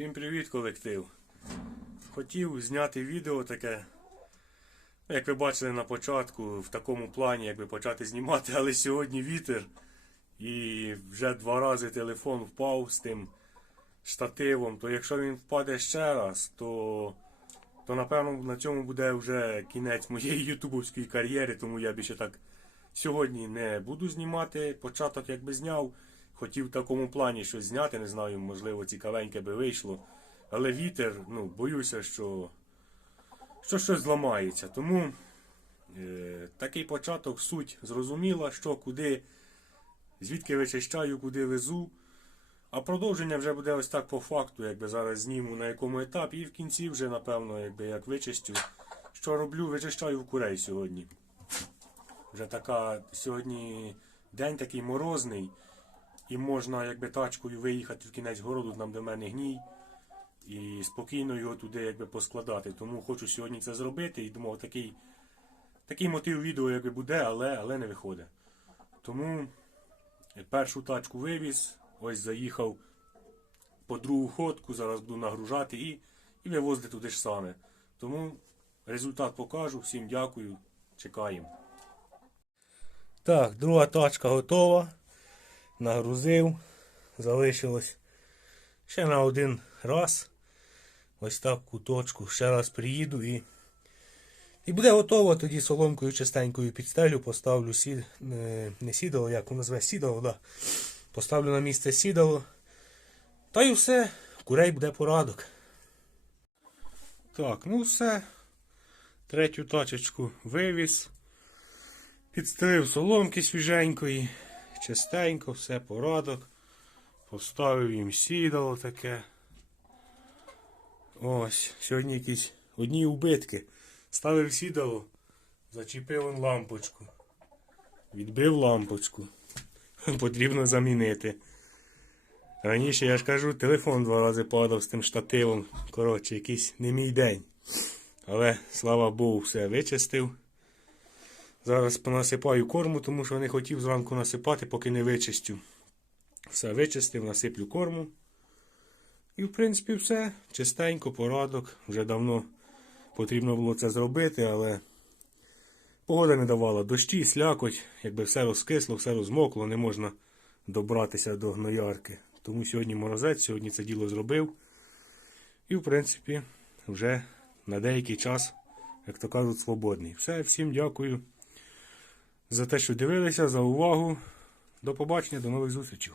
Всім привіт, колектив. Хотів зняти відео таке, ну, як ви бачили на початку, в такому плані, якби почати знімати, але сьогодні вітер. І вже два рази телефон впав з тим штативом. То якщо він впаде ще раз, то, то напевно на цьому буде вже кінець моєї ютубовської кар'єри, тому я більше так сьогодні не буду знімати. Початок якби зняв. Хотів в такому плані щось зняти, не знаю, можливо, цікавеньке би вийшло. Але вітер, ну, боюся, що, що щось зламається. Тому е, такий початок, суть зрозуміла, що куди, звідки вичищаю, куди везу. А продовження вже буде ось так по факту, якби зараз зніму на якому етапі, і в кінці вже, напевно, якби як вичистю. Що роблю, вичищаю в курей сьогодні. Вже така сьогодні день такий морозний. І можна якби тачкою виїхати в кінець городу, там де в мене гній, і спокійно його туди якби поскладати. Тому хочу сьогодні це зробити і думав, такий, такий мотив відео якби буде, але, але не виходить. Тому першу тачку вивіз, ось заїхав по другу ходку, зараз буду нагружати і, і вивозити туди ж саме. Тому результат покажу. Всім дякую, чекаємо. Так, друга тачка готова нагрузив, залишилось ще на один раз. Ось так куточку. Ще раз приїду і. І буде готово, тоді соломкою чистенькою підстелю, поставлю сі... не, не сідало, як воно назве сідало, да. Поставлю на місце сідало. Та й все, курей буде порадок. Так, ну все. Третю тачечку вивіз. Підстелив соломки свіженької чистенько, все порадок. Поставив їм сідало таке. Ось, сьогодні якісь одні убитки. Ставив сідало, зачепив он лампочку. Відбив лампочку. Потрібно замінити. Раніше я ж кажу, телефон два рази падав з тим штативом. Коротше, якийсь не мій день. Але, слава Богу, все вичистив. Зараз понасипаю корму, тому що не хотів зранку насипати, поки не вичистю. Все вичистив, насиплю корму. І, в принципі, все. Чистенько, порадок. Вже давно потрібно було це зробити, але погода не давала дощі, слякоть, якби все розкисло, все розмокло, не можна добратися до гноярки. Тому сьогодні морозець, сьогодні це діло зробив. І, в принципі, вже на деякий час, як то кажуть, свободний. Все, всім дякую за те, що дивилися, за увагу. До побачення, до нових зустрічей.